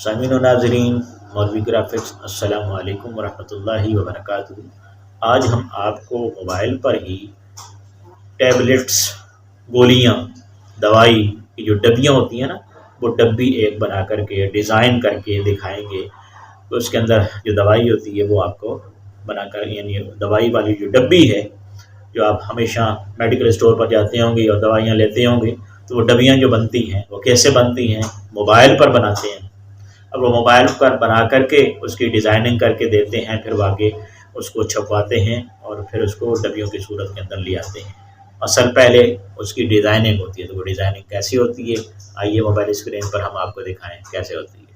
सामीन व नाज़रीन, मौलवी ग्राफिक्स अस्सलामु अलैकुम वरहमतुल्लाहि वबरकातुहू। आज हम आपको मोबाइल पर ही टैबलेट्स, गोलियाँ, दवाई की जो डब्बियाँ होती हैं ना, वो डब्बी एक बना करके डिज़ाइन करके दिखाएंगे। तो उसके अंदर जो दवाई होती है वो आपको बनाकर, यानी दवाई वाली जो डब्बी है, जो आप हमेशा मेडिकल स्टोर पर जाते होंगे और दवाइयाँ लेते होंगे, तो वो डब्बियाँ जो बनती हैं वो कैसे बनती हैं, मोबाइल पर बनाते हैं। अब वो मोबाइल पर बना करके उसकी डिज़ाइनिंग करके देते हैं, फिर वो आगे उसको छपवाते हैं और फिर उसको डब्बियों की सूरत के अंदर ले आते हैं। असल पहले उसकी डिज़ाइनिंग होती है, तो वो डिज़ाइनिंग कैसी होती है, आइए मोबाइल स्क्रीन पर हम आपको दिखाएं कैसे होती है।